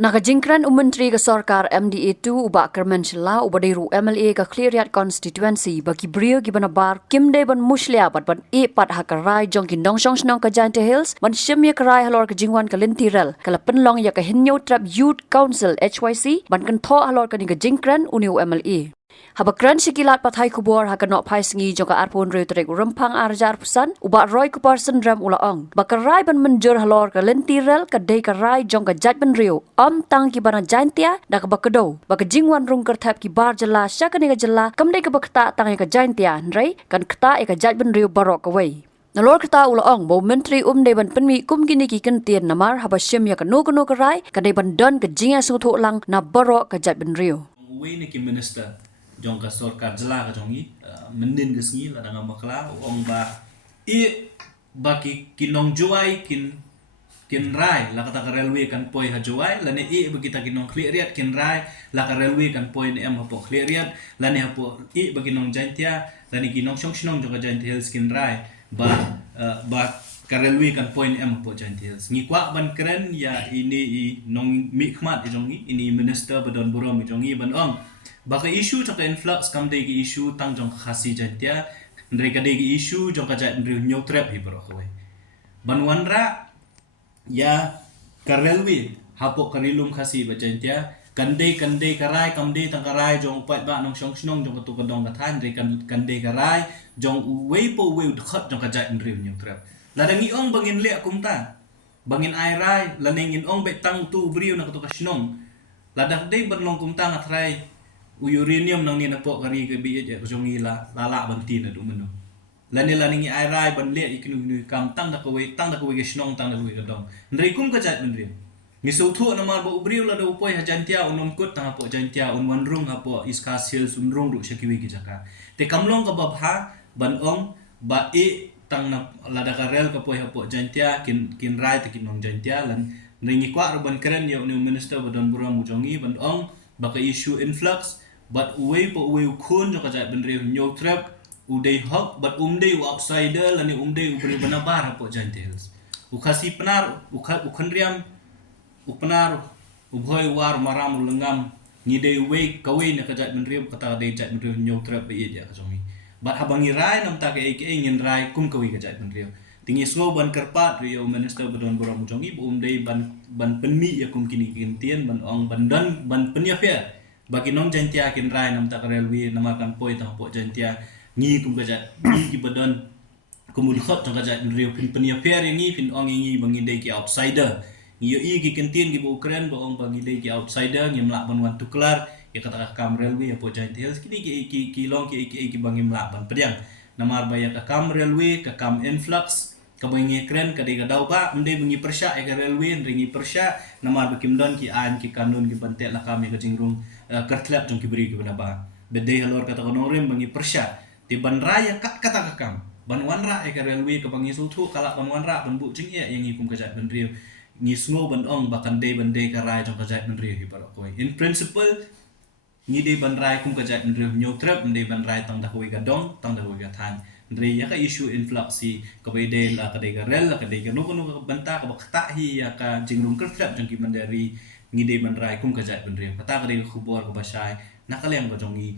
Nakajingkran Menteri ke Sarkar MDA2 ubak kermenshla ubadiru MLA ke Cleariat Constituency bagi brio gibana bar kimde ban muslia ban pat hakarai jong kindong song snong ke Giant Hills ban shimya karai halor ke jingwan ke Lintirel kala penlong ya ke Hinyo Trap Youth Council HYC ban kan tho halor ke ni ke jingkran uniu MLA. Habakran sikilat pathai kubor hakanok pai sengi jongka arpon reu terek rempang arjar pusan ubak roy ku person ram ulaong bakarai ban menjur halor ke Lentirel ke dei karai jongka judgment reu tang ki bana jantia dak bakedo bak jingwan rung kertap ki bar jela syakane ke jela kamdei ke bakta tang ke jantia nrei kan kta ke judgment reu barok away. Nalor kata ulaong bau menteri dei ban penmi kum kini ki kentien namar habasyem ya kanu karai kadai ban don ke jinga sutu lang na barok ke judgment reu. We ni ki minister jong ka Sarkar jela ka jongi mendin ke sengi la dengan makla ong ba baki kinong juai kin rai la kata ka railway kan poi ha juai la ne bagi ta kinong Cleariat kin rai la ka railway kan poi ne em ha po Cleariat la ne ha po bagi nong jantia la ne kinong song jong ka Giant Hills kin rai ba ka railway kan poi ne em ha po Giant Hills ngi kwa ban keren ya ini nong mikmat jongi ini minister badon burom jongi ban ong baka isu jong ka influx kam de ki isu tang jong khasi jantia mereka de ki isu jong ka jat new trap hi bro khoi banwan ra ya ka railway hapo kanilum khasi ba jantia kande karai kamde tang karai jong pat ba nong song snong jong ka tu ka dong ka than re kande karai jong wei po wei khot jong ka jat new trap la dangi ong bangin le kumta bangin ai rai la nengin ong be tang tu brio na ka tu ka snong la dak de ban long kumta ngatrai uranium nang ni na po kari ke bi je jongi la lala banti na du menu lani ningi ai rai ban le iknu kam tang da ko we ke snong tang da ko we ka dong ndrei kum ka jat ndrei mi so thu na mar ba ubriu la do poi ha jantia unom kut tang po jantia un wan rung ha po iska sil sum rung du shakiwi ki jaka te kamlong ka ba bha ban ong ba tang na la da ka rel ka poi ha po jantia kin rai te kin nong jantia lan ringi kwa ban keren ya unu minister badon buram jongi ban ong ba ka issue influx but uwe kun jong kajat benre new trap udai hok but umdei outsider lani umdei ubri banabar hapo Giant Hills ukasi penar ukhandriam upenar ubhoi war maram ulengam ngidei we kawe na kajat benre kata dei jat benre new trap be ya kajongi but habangi rai nam ta ke ngin rai kum kawe kajat benre tingi slow ban kerpat rio minister badon boram jongi umdei ban penmi ya kum kini kintien ban ong ban penya fair bagi nong jantia kin rai nam tak railway namakan poi tang po jantia ngi kum kajat ngi ki badon kumul khot tang kajat rio pin penia fair ngi pin ong ngi bangi dei ki outsider ngi yo ki kentin ki Ukraine ba ong bangi dei ki outsider ngi mlak ban wan tuklar ya kata kam railway po Giant Hills kini ki long ki bangi mlak ban pediang namar baya ka kam railway ka kam influx ka bangi kren ka de dau ba mde bangi persya ka railway ringi persya namar bakim don ki an ki kanun ki bantet la kam ka jingrung kertlap jong kibri ki bana ba bede halor kata kono rem bangi persya ti ban raya kata kakam ban wan ra ka railway ka bangi sultu kala ban wan ra ban bu jing ya yang ikum ka jat ban riu ngi sngo ban ong bakan de ban de ka rai jong ka jat ban riu hi par koi in principle ngi de ban rai kum ka jat ban riu nyok trap de ban rai tang da koi ga dong tang da koi ga than ndre ya ka issue influx si ka be de la ka de ka rel la ka de ka no ka banta ka bakta hi ya ka jingrung kertlap jong ki mandari ngide ban rai kum ka jat ban riu kata ka de khubor ka basai nakalem ba jongi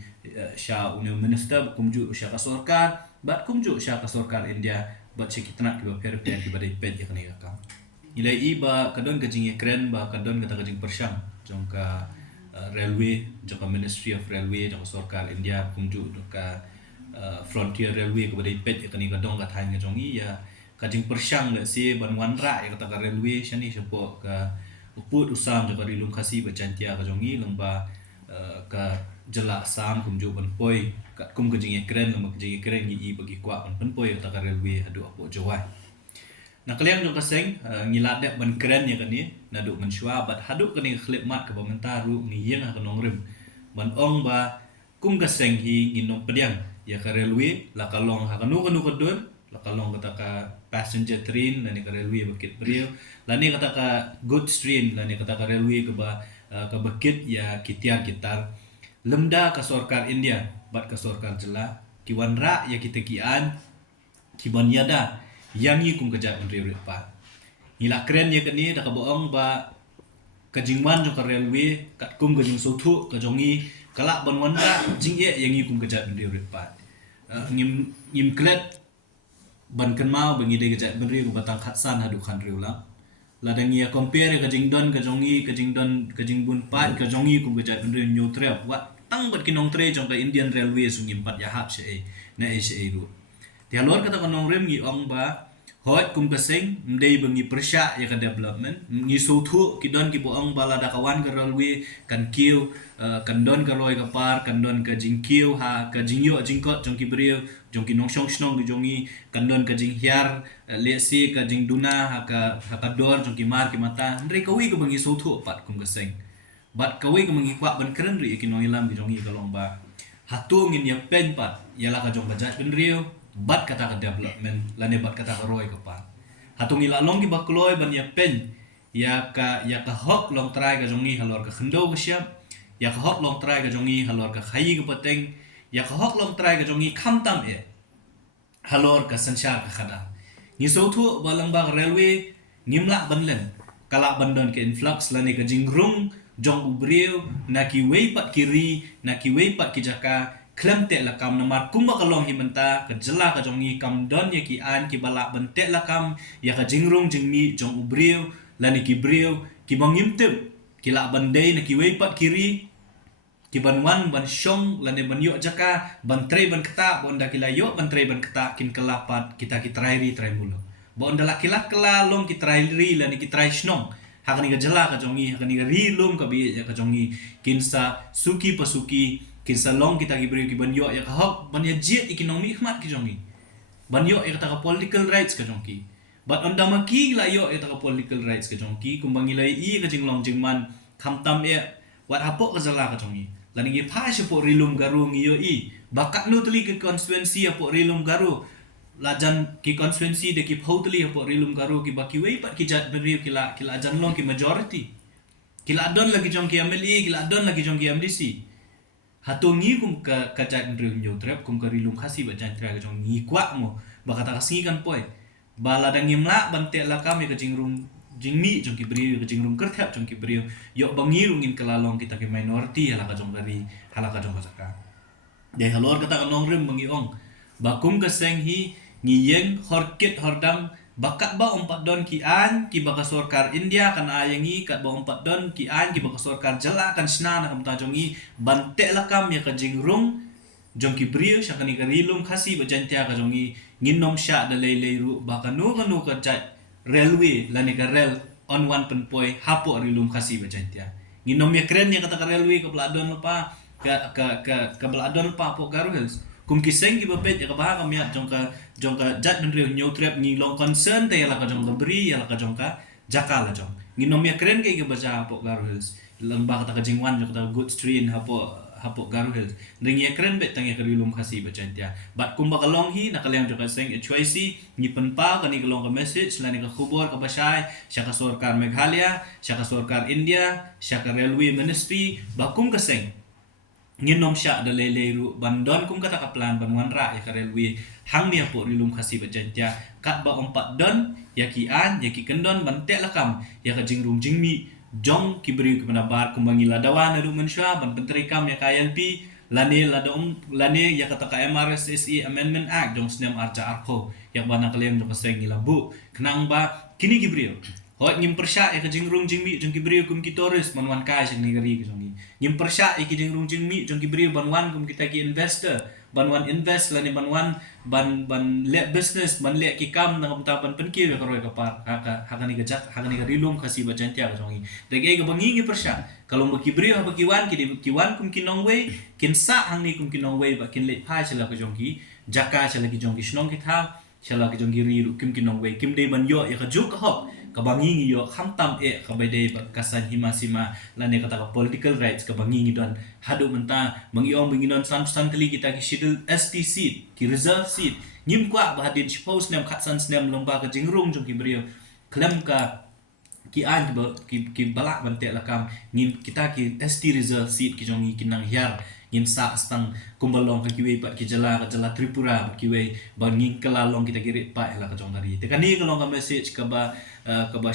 sha union minister kumju sha ka Sarkar bat kumju sha ka Sarkar India bat sikitna ki ba per ki ba de pet ya kani ka ilai ba kadon ka jing kren ba kadon ka ta jing persyang jong ka railway jong ka ministry of railway jong ka Sarkar India kumju ka frontier railway ka ba de pet ya kani ka dong ka thain ka jongi ya ka jing persyang le si ban wan ra ya ka ta railway shani sepo ka uput usam jaka rilum khasi ba jantia ka jongi lengba ka jela sam kumju ban poi kat kum ka jingi kren lam ka jingi kren gi bagi kwa ban poi ta ka railway adu apo jawai na kalian jong kaseng ngilat dek ban kren ya kani na du menshwa bat hadu kani khlip mat ka bamentar ru ngi yeng ka nongrem ban ong ba kum kaseng hi nginom pediang ya ka railway la kalong ha kanu ka don la kalong kata ka passenger train lani ka railway bakit brio lani kata ka goods train lani kata ka railway ke ba ka bakit ya kitar lemda ka Sarkar India bat ka Sarkar jela kiwan ra ya kita kian kiban yada yang ikum kerja menteri pa ila keren ya kini dak bohong ba kajingwan jong ka railway kat kum kajing sothu kajongi kalak ban wanda jing yang kum kejat bendri rit pat ngim klet ban kan mau bangi de kejat bendri ku batang khatsan hadu khan riulang ladang ia compare kajing don kajing bun pat kajongi kum kejat bendri nyotre wat tang bat kinong tre jong ka Indian Railway sungim pat ya hap se na se ru ti halor kata kanong rem ngi ong ba hot kum kaseng mdei bangi persya ya ka development ngi sothu kidon ki boong bala da kawan ka railway kan kiu kan don ka roi ka par kan don ka jing kiu ha ka jing yo jingkot jong ki brio jong ki nong shong snong jongi kan don ka jing hiar le si ka jing duna ha ka dor jong ki mar ki mata ndre ka wi ka bangi sothu pat kum kaseng bat ka wi ka bangi kwa ban kren ri ki nong ilam ki jongi ka long ba hatu ngin ya pen pat yala ka jong ka jat ben rio bat kata ka development lane bat kata ka roi ka pa hatung ila long ki bakloi ban ya pen ya ka hok long try ka jongi halor ka khndo ka syap ya ka hok long try ka jongi halor ka khayi ka pateng ya ka hok long try ka jongi khamtam halor ka sanchar ka khada ni sothu balang ba railway ngimla banlen kala bandon ke influx lane ka jingrung jong ubriu na ki wei pat kiri na ki wei pat ki jaka klem te lakam namar kumba kalong himenta ka jela ka jongi kam don ya ki an ki balak bente lakam ya ka jingrung jingmi jong ubriu lani ki briu ki bangim tip ki la bandai na ki wei pat kiri ki banwan ban shong lani ban yo jaka ban tre ban kata bonda ki la yo ban tre ban kata kin kelapat kita ki trairi trai mulo bonda la kila long ki trairi lani ki trai snong hakani ka jela ka jongi hakani ka rilum ka bi ya ka jongi kinsa suki pasuki kinsa long kita ki beri ki banyo ya ka hok ban ya jet ikinong nikmat ki jongi banyo ya ka political rights ka jongi but on dama ki la yo ya ka political rights ka jongi kumbangi lai I ka jinglong jingman khamtam ya wat hapok ka jala ka jongi lani gi pha shi po rilum garu ngi yo I bakat nu tli ki constituency ya po rilum garu lajan ki constituency de ki photli ya po rilum garu ki baki wei pat ki jat beri kila jan long ki majority kila don lagi jong ki MLA kila don lagi jong ki MDC hatungi kum ka jat ndrem yo trap kum ka rilum khasi ba jan tra ka jong ngi kwa mo ba kata kasi kan poi bala dang ngimla bante la kam ka jingrum jingmi jong ki bri ka jingrum kerthap jong ki bri yo bangi rungin kalalong kita ki minority hala ka jong bari hala ka jong ka saka de halor kata nong rem bangi ong ba kum ka seng hi ngi yeng horkit hordam bakat ba umpat don ki an ki baka sorkar India kan ayangi kat ba umpat don ki an ki baka sorkar jala kan sna na kam ta jongi bante lakam ya ka jingrung jong ki brio sha kan ka rilum khasi ba jantia ka jongi nginom sha da lei ru ba kanu ka jat railway lani ka rail on one pen poi hapo rilum khasi ba jantia nginom ya keren ya kata ka railway ka bladon pa ka bladon pa po garuhels kum kiseng ki bapet ya ka baha kam ya jong ka jat bendri nyo trap ngi long concern te la ka jong ka bri ya la ka jong ka jaka la jong ngi nom ya keren ke baja po garu hills lamba kata ka jingwan jong ka good street hapo garu hills ring ya keren bet tang ya ka rilum khasi baca dia bat kum ba kalong hi na kalyang jong ka seng HYC ngi penpa ka ni kalong ka message lani ka khubor ka basai sya ka sarkar Meghalaya sya ka sarkar India sya ka railway ministry ba kum ka seng nginom sya da lele ru bandon kum kata ka plan banwan ra ya ka railway hang ni apo rilum khasi bajantia kat ba ompat don ya ki an ya ki kendon bante lakam ya ka jingrum jingmi jong ki beri ke bar kumbangi ladawan ru mensya ban penteri kam ya ka LP lane ya kata ka MRSSE Amendment Act jong snem arja arko ya bana kalem jong seng ilabu kenang ba kini ki beri hot ngim persya ya ka jingrung jingmi jong ki beri kum ki tourist manwan kai sing negeri ki jongi ngim persya ya ki jingrung jingmi jong ki beri banwan kum kita ki investor banwan invest lani banwan ban le business ban le ki kam na kum tapan penkir ka roy ka par haka ni gajak haka ni rilum khasi ba jantia ka jongi dege ga bangi ngi persya kalau mo ki beri ha ki wan kum ki nongwei kin sa hang ni kum ki nongwei ba kin le pha chala ka jongi jaka chala ki jongi snong ki tha chala ki jongi ri kim ki nongwei kim de ban yo ya ka juk hop kabangi yo khamtam kabade kasan himasima lane kata ka political rights kabangi don hadu menta mangiong binginon substantially kita ki schedule ST seat ki reserve seat ngim kwa bahadin suppose nem khatsan snem lomba ka jingrung jong ki brio klem ka ki an ki balak bante lakam ngim kita ki ST reserve seat ki jongi kinang hiar ngin sa stang kumbalong ka kiwe pat ki jala Tripura pat kiwe banging kelalong kita girit pa la ka jong nari te kani kalong ka message ka ba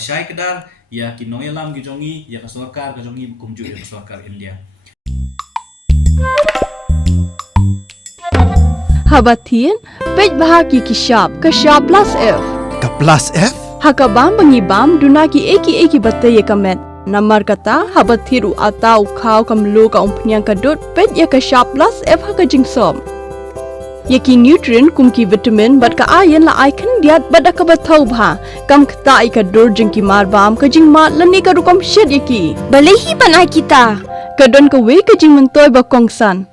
syai kedar ya kinong elam ki jongi ya ka sarkar ka jongi kumju ya ka sarkar India Habatin pej bahaki ki shop ka shop plus F Ka plus F? hakabam bangibam dunaki eki batte ye kamet Namar kata habat thiru atau kau kamlu ka umpnyang kadut pet ya ka shop plus F ha ka jingsom. Yaki nutrient kum ki vitamin bat ka iron la icon diat bat ka bathau bha kam kta I ka dur jing ki mar bam ka jing ma lani ka rukam shed yaki. Balehi banai kita. Kadon ka we ka jing mentoy ba kongsan.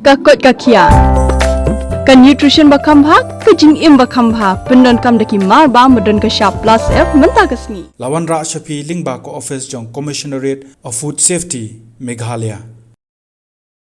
Ka kot ka kia. Ka nutrition ba kam bha ka jing im ba kam bha pendon kam daki mar bam badon ka shop plus F menta ka sni. Lawan Ra Shafi Lingba ko office jong Commissionerate of Food Safety Meghalaya.